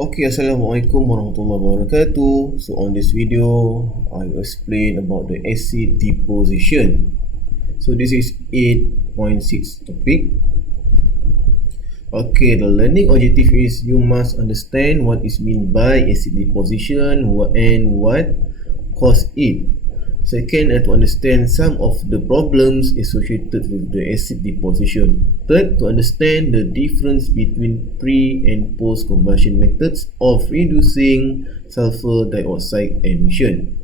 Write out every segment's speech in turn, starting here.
Okay, Assalamualaikum warahmatullahi wabarakatuh. So on this video, I will explain about the acid deposition. So this is 8.6 topic. Okay, the learning objective is you must understand what is meant by acid deposition and what cause it. Second, to understand some of the problems associated with the acid deposition. Third, to understand the difference between pre and post combustion methods of reducing sulfur dioxide emission.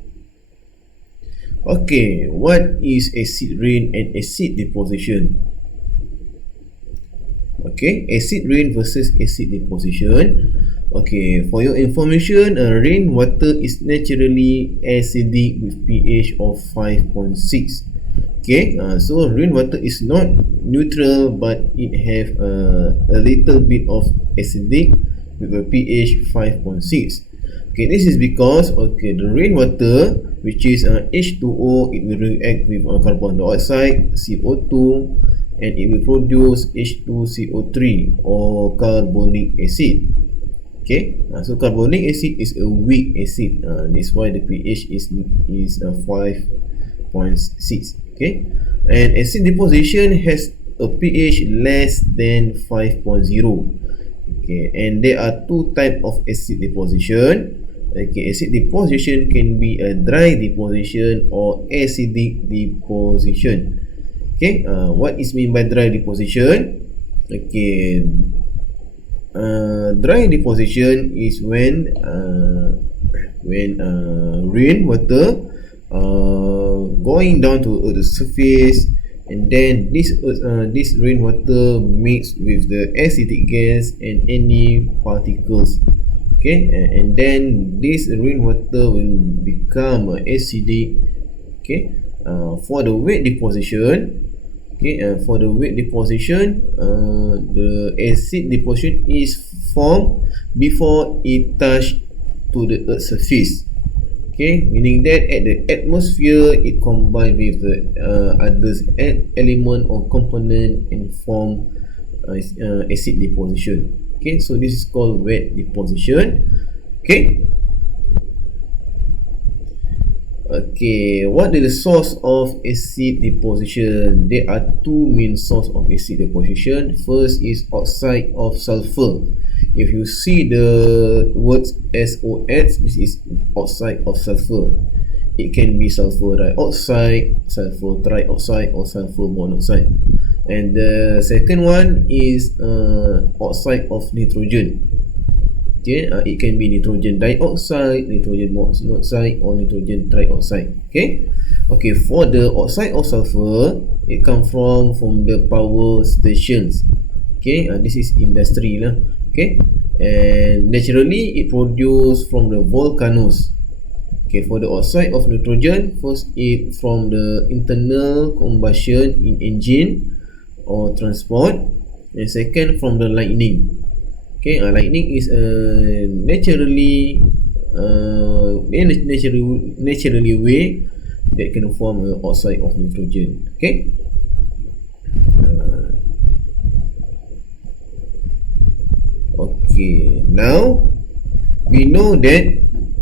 Okay, what is acid rain and acid deposition? Okay, acid rain versus acid deposition. Okay, for your information, rainwater is naturally acidic with pH of 5.6. Okay, so rainwater is not neutral, but it have a little bit of acidic with a pH 5.6. Okay, this is because the rainwater, which is H2O, it will react with carbon dioxide, CO2, and it will produce H2CO3 or carbonic acid. Okay, so carbonic acid is a weak acid. That's why the pH is 5.6. Okay, and acid deposition has a pH less than 5.0. Okay, and there are two types of acid deposition. Okay, acid deposition can be a dry deposition or acidic deposition. Okay, what is mean by dry deposition? Okay, dry deposition is when rainwater going down to the surface, and then this rainwater mix with the acidic gas and any particles. Okay, and then this rainwater will become acidic. Okay, for the wet deposition. Okay, for the wet deposition, the acid deposition is formed before it touch to the earth's surface. Okay, meaning that at the atmosphere, it combine with the other element or component and form acid deposition. Okay, so this is called wet deposition. Okay. Okay, what is the source of acid deposition? There are two main sources of acid deposition. First is oxide of sulfur. If you see the words SOx, this is oxide of sulfur. It can be sulfur dioxide, sulfur trioxide, or sulfur monoxide. And the second one is oxide of nitrogen. Okay, it can be nitrogen dioxide, nitrogen monoxide, or nitrogen trioxide. Okay, for the oxide of sulfur, it comes from the power stations. Okay, this is industry lah. Okay, and naturally it produced from the volcanoes. Okay, for the oxide of nitrogen, first it from the internal combustion in engine or transport, and second from the lightning. Okay, lightning is naturally way that can form an oxide of nitrogen. Okay. Okay, now we know that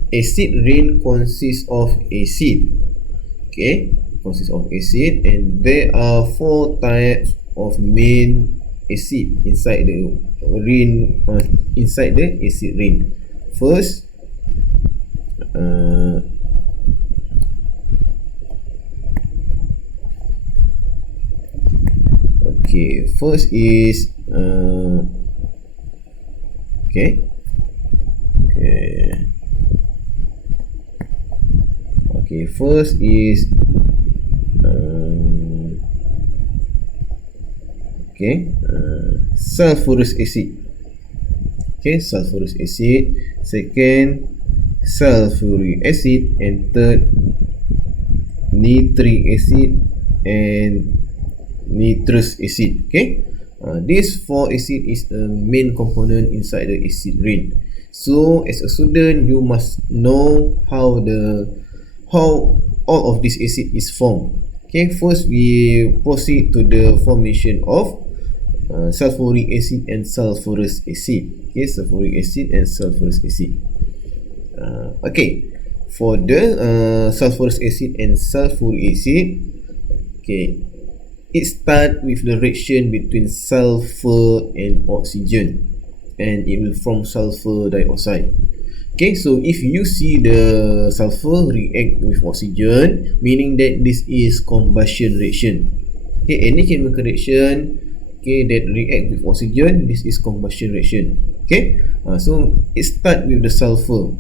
acid rain consists of acid. Okay, consists of acid, and there are 4 types of main acid inside the rain, inside the acid rain. First, first is first is sulfurous acid. Okay, sulfurous acid. Second, sulfuric acid, and third, nitric acid and nitrous acid. Okay, these 4 acid is a main component inside the acid rain. So as a student, you must know how all of this acid is formed. Okay, first we proceed to the formation of sulfuric acid and sulfurous acid. Okay, sulfuric acid and sulfurous acid. Okay, for the sulfurous acid and sulfuric acid, okay, it start with the reaction between sulfur and oxygen, and it will form sulfur dioxide. Okay, so if you see the sulfur react with oxygen, meaning that this is combustion reaction. Okay, any chemical reaction, okay, that react with oxygen, this is combustion reaction. Okay, so it start with the sulfur.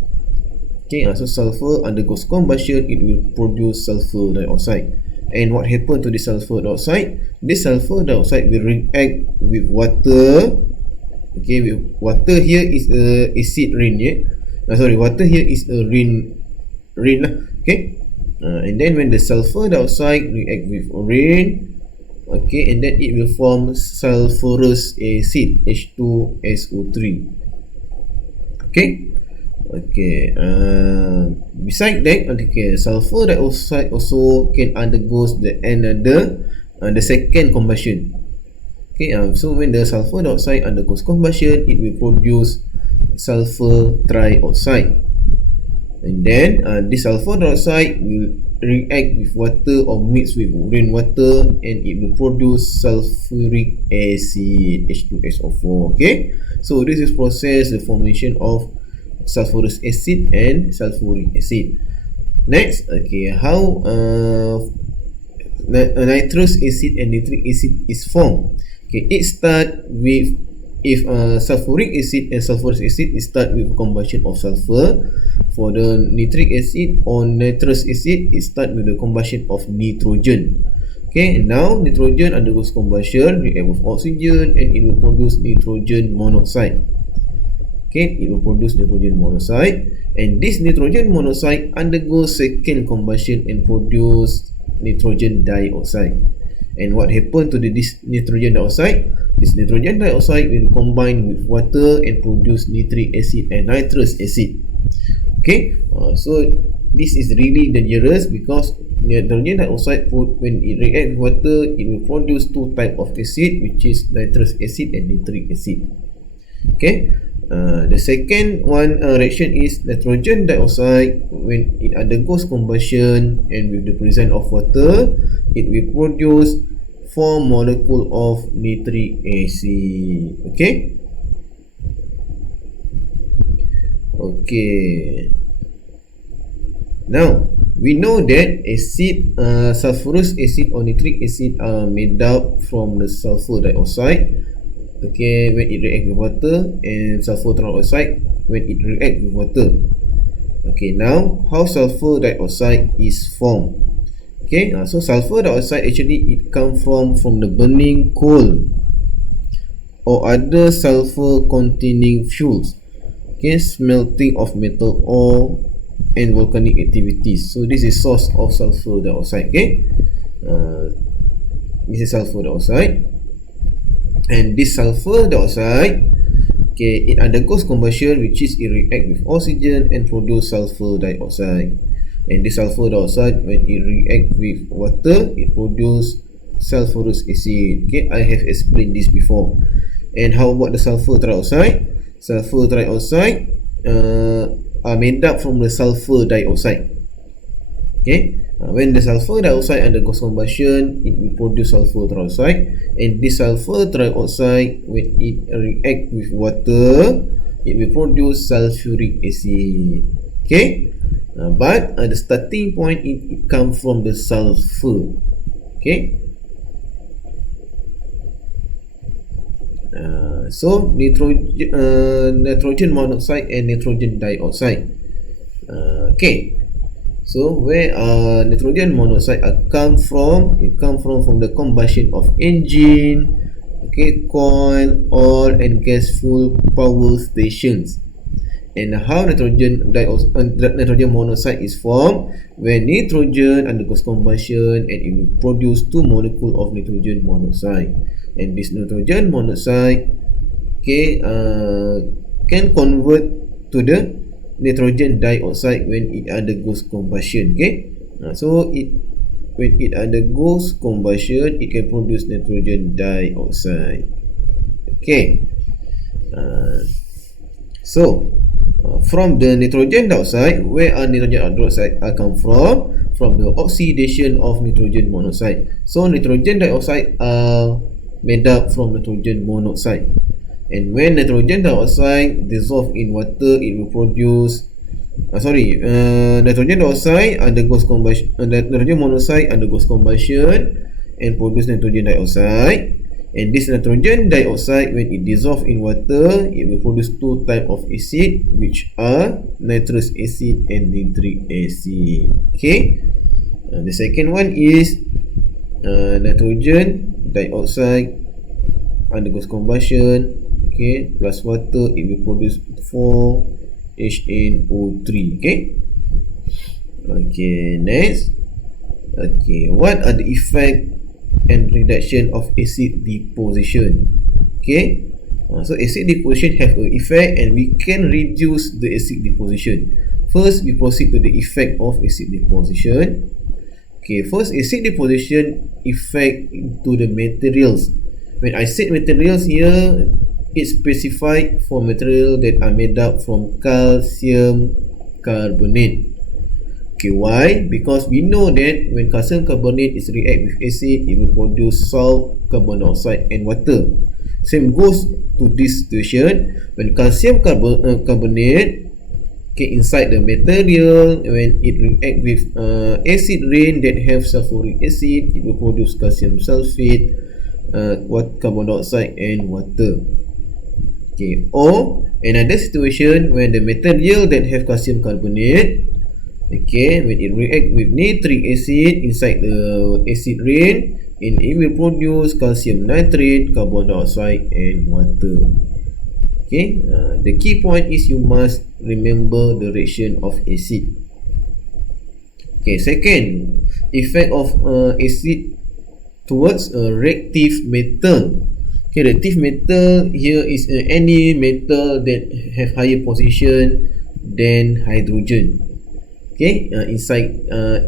Okay, so sulfur undergoes combustion, it will produce sulfur dioxide. And what happened to the sulfur dioxide? This sulfur dioxide will react with water. Okay, with water here is a acid rain, yeah. Water here is a rain lah. Okay, and then when the sulfur dioxide react with rain, okay, and then it will form sulfurous acid, H2SO3. Okay, okay. Besides that, okay, sulfur dioxide also can undergoes the second combustion. Okay, so when the sulfur dioxide undergoes combustion, it will produce sulfur trioxide, and then this sulfur dioxide will react with water or mix with rainwater, and it will produce sulfuric acid, H2SO4. Okay, so this is process the formation of sulfurous acid and sulfuric acid. Next, okay, how nitrous acid and nitric acid is formed. Okay, it start with, if sulfuric acid and sulfurous acid, it start with combustion of sulfur. For the nitric acid or nitrous acid, it start with the combustion of nitrogen. Okay, now nitrogen undergoes combustion, react with oxygen, and it will produce nitrogen monoxide. Okay, it will produce nitrogen monoxide, and this nitrogen monoxide undergoes second combustion and produce nitrogen dioxide. And what happened to this nitrogen dioxide? This nitrogen dioxide will combine with water and produce nitric acid and nitrous acid. Okay, so this is really dangerous because nitrogen dioxide, when it reacts with water, it will produce two types of acid, which is nitrous acid and nitric acid. Okay, the second one reaction is nitrogen dioxide. When it undergoes combustion and with the presence of water, it will produce 4 molecules of nitric acid. Okay, okay. Now we know that acid, sulfurous acid or nitric acid are made up from the sulfur dioxide. Okay, when it react with water, and sulfur trioxide when it react with water. Okay, now how sulfur dioxide is formed? Okay, so sulfur dioxide actually it come from the burning coal or other sulfur containing fuels. Okay, smelting of metal ore and volcanic activities. So this is source of sulfur dioxide. Okay, this is sulfur dioxide. And this sulfur dioxide, okay, it undergoes combustion, which is it react with oxygen and produce sulfur dioxide. And this sulfur dioxide, when it react with water, it produce sulfurous acid. Okay, I have explained this before. And how about the sulfur trioxide? Sulfur trioxide are made up from the sulfur dioxide. Okay, when the sulfur dioxide undergoes combustion, it will produce sulfur trioxide, and this sulfur trioxide, when it react with water, it will produce sulfuric acid. Okay, but the starting point, it comes from the sulfur. Okay, so nitrogen monoxide and nitrogen dioxide. Okay, so where nitrogen monoxide come from? It come from the combustion of engine, okay, coal, oil and gas fuel power stations. And how nitrogen monoxide is formed? When nitrogen undergoes combustion, and it will produce 2 molecules of nitrogen monoxide. And this nitrogen monoxide, okay, can convert to the nitrogen dioxide when it undergoes combustion. Okay, so when it undergoes combustion, it can produce nitrogen dioxide. Okay. So from the nitrogen dioxide, where are nitrogen dioxide are come from? From the oxidation of nitrogen monoxide. So nitrogen dioxide are made up from nitrogen monoxide, and when nitrogen dioxide dissolve in water, it will produce nitrogen dioxide undergoes combustion, nitrogen monoxide undergoes combustion and produce nitrogen dioxide. And this nitrogen dioxide, when it dissolves in water, it will produce two types of acid, which are nitrous acid and nitric acid. Okay. The second one is nitrogen dioxide undergoes combustion. Okay, plus water, it will produce 4HNO3. Okay. Okay. Next. Okay. What are the effects and reduction of acid deposition? Okay, so acid deposition have an effect, and we can reduce the acid deposition. First, we proceed to the effect of acid deposition. Okay, first, acid deposition effect into the materials. When I said materials here, it's specified for material that are made up from calcium carbonate. Okay, why? Because we know that when calcium carbonate is react with acid, it will produce salt, carbon dioxide and water. Same goes to this situation. When calcium carbonate inside the material, when it react with acid rain that have sulfuric acid, it will produce calcium sulfate, carbon dioxide and water. Okay, or another situation, when the material that have calcium carbonate, okay, when it react with nitric acid inside the acid rain, and it will produce calcium nitrate, carbon dioxide and water. Okay, the key point is you must remember the reaction of acid. Okay, second effect of acid towards a reactive metal. Okay, reactive metal here is any metal that have higher position than hydrogen. Okay, inside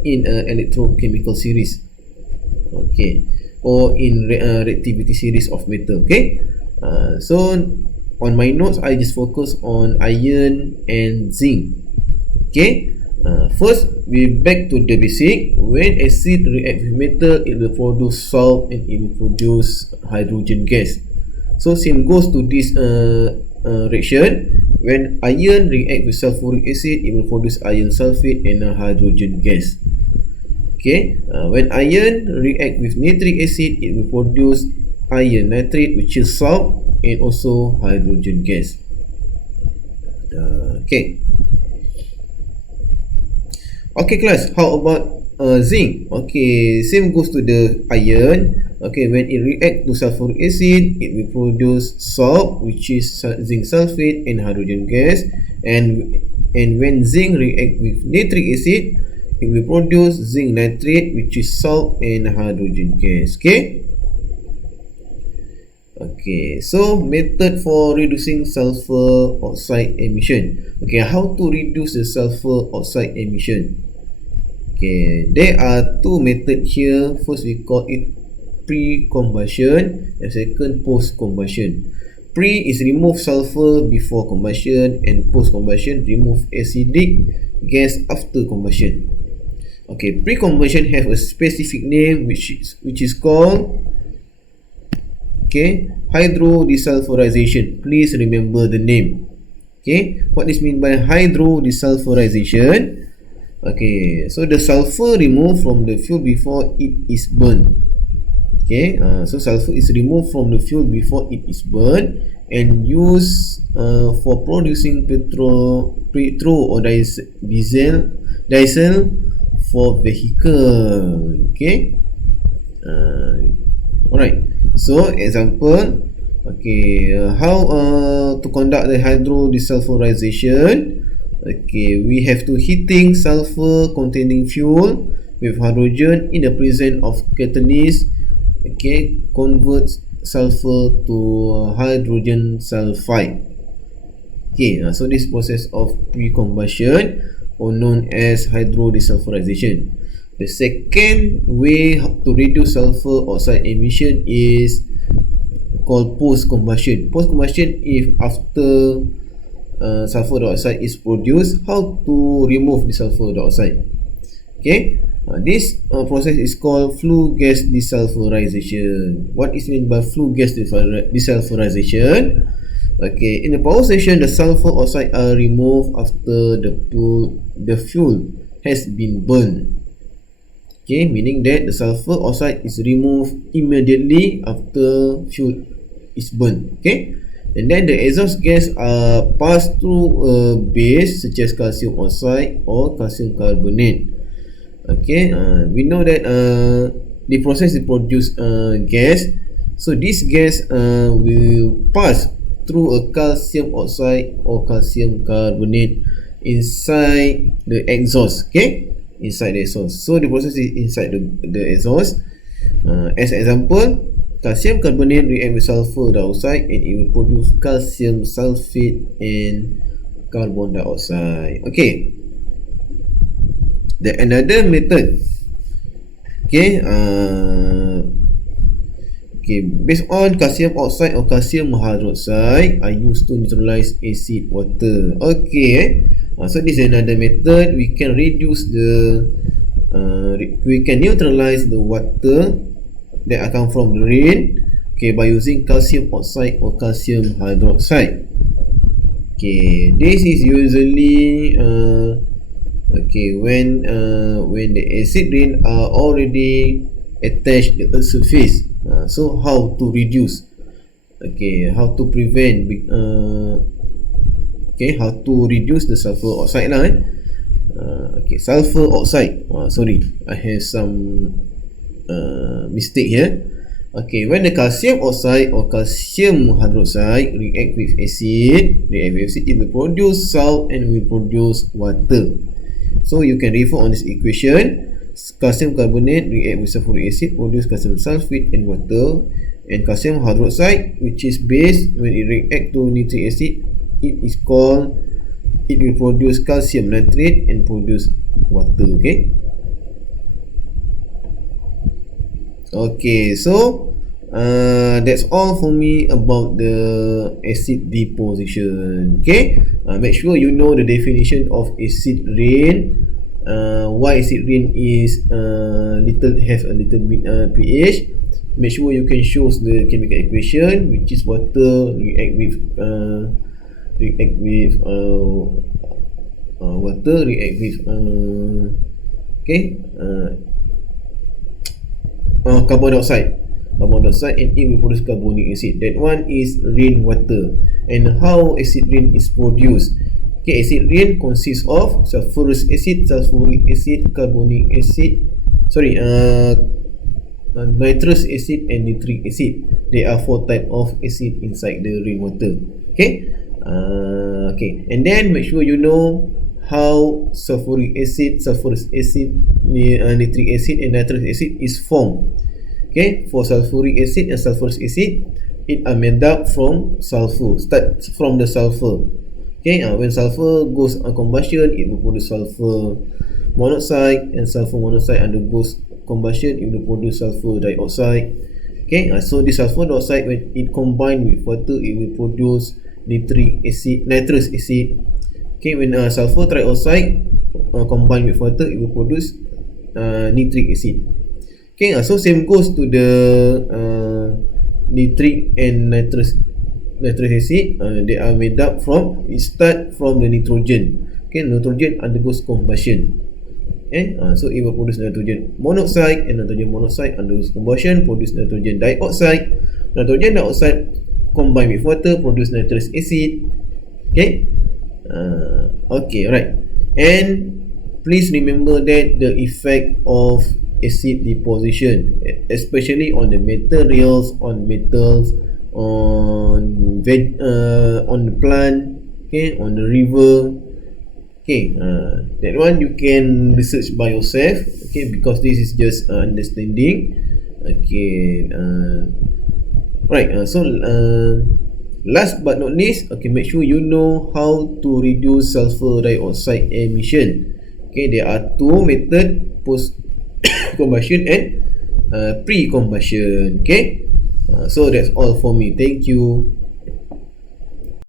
in electrochemical series. Okay, or in reactivity series of metal. Okay, so on my notes, I just focus on iron and zinc. Okay, first we back to the basic. When acid react with metal, it will produce salt and it will produce hydrogen gas. So same goes to this reaction. When iron react with sulfuric acid, it will produce iron sulfate and a hydrogen gas. Okay, when iron react with nitric acid, it will produce iron nitrate, which is salt, and also hydrogen gas. Okay. Okay, class. How about zinc? Okay, same goes to the iron. Okay, when it react to sulfuric acid, it will produce salt, which is zinc sulfate and hydrogen gas. And when zinc react with nitric acid, it will produce zinc nitrate, which is salt and hydrogen gas. Okay. Okay, so method for reducing sulfur oxide emission. Okay, how to reduce the sulfur oxide emission? Okay, there are two methods here. First, we call it pre-combustion, and second, post-combustion. Pre is remove sulfur before combustion, and post-combustion remove acidic gas after combustion. Okay, pre-combustion have a specific name which is called hydrodesulfurization. Please remember the name. Okay, what is mean by hydrodesulfurization? Okay, so the sulfur removed from the fuel before it is burned. Okay, so sulfur is removed from the fuel before it is burned and used for producing petrol or diesel for vehicle. Okay, alright. So example, okay, how to conduct the hydrodesulfurization? Okay, we have to heating sulfur containing fuel with hydrogen in the presence of catalyst. Okay, converts sulfur to hydrogen sulfide. Okay, so this process of pre-combustion, or known as hydrodesulfurization. The second way to reduce sulfur oxide emission is called post combustion. Post combustion, if after sulfur dioxide is produced, how to remove the sulfur dioxide. Okay, this process is called flue gas desulfurization. What is meant by flue gas desulfurization? Okay, in the power station, the sulfur oxide are removed after the fuel has been burned. Okay, meaning that the sulfur oxide is removed immediately after fuel is burned. Okay, and then the exhaust gas are passed through a base such as calcium oxide or calcium carbonate. Okay, we know that the process to produce gas, so this gas will pass through a calcium oxide or calcium carbonate inside the exhaust. Okay, inside the exhaust. So the process is inside the exhaust. As example, calcium carbonate react with sulfur dioxide and it will produce calcium sulfate and carbon dioxide. Okay, the another method. Okay, based on calcium oxide or calcium hydroxide are used to neutralize acid water. Okay, so this is another method. We can reduce the we can neutralize the water that come from the rain, okay, by using calcium oxide or calcium hydroxide. Okay, this is usually okay when the acid rain are already attached to the surface. So how to reduce, okay, how to prevent, okay, how to reduce the sulfur oxide lah, okay, sulfur oxide, sorry, I have some mistake here. Okay, when the calcium oxide or calcium hydroxide react with acid, it will produce salt and will produce water. So you can refer on this equation. Calcium carbonate react with sulfuric acid, produce calcium sulfate and water, and calcium hydroxide, which is base, when it react to nitric acid, it will produce calcium nitrate and produce water. Okay, so that's all for me about the acid deposition. Okay, make sure you know the definition of acid rain. Why acid rain is have a little bit pH. Make sure you can show the chemical equation, which is water react with carbon dioxide, and it will produce carbonic acid. That one is rain water. And how acid rain is produced? Okay, acid rain consists of sulfurous acid, sulfuric acid, carbonic acid, nitrous acid and nitric acid. There are 4 types of acid inside the rainwater. Okay, and then make sure you know how sulfuric acid, sulfurous acid, nitric acid and nitrous acid is formed. Okay, for sulfuric acid and sulfurous acid, it are made up from sulfur. Start from the sulfur. Okay, when sulfur goes on combustion, it will produce sulfur monoxide, and sulfur monoxide undergoes combustion, it will produce sulfur dioxide. Okay, so this sulfur dioxide, when it combined with water, it will produce nitrous acid. Okay, when sulfur trioxide combined with water, it will produce nitric acid. Okay, so same goes to the nitric and nitrous acid. They are made up from, it start from the nitrogen. Okay, nitrogen undergoes combustion, so it will produce nitrogen monoxide, and nitrogen monoxide undergoes combustion, produce nitrogen dioxide. Nitrogen dioxide combined with water produce nitrous acid. Okay, right. And please remember that the effect of acid deposition, especially on the materials, on metals, on the plant, okay, on the river, okay, that one you can research by yourself, okay, because this is just understanding. Okay, right. So last but not least, okay, make sure you know how to reduce sulfur dioxide emission. Okay, there are 2 methods: post combustion and pre-combustion. Okay, So that's all for me. Thank you.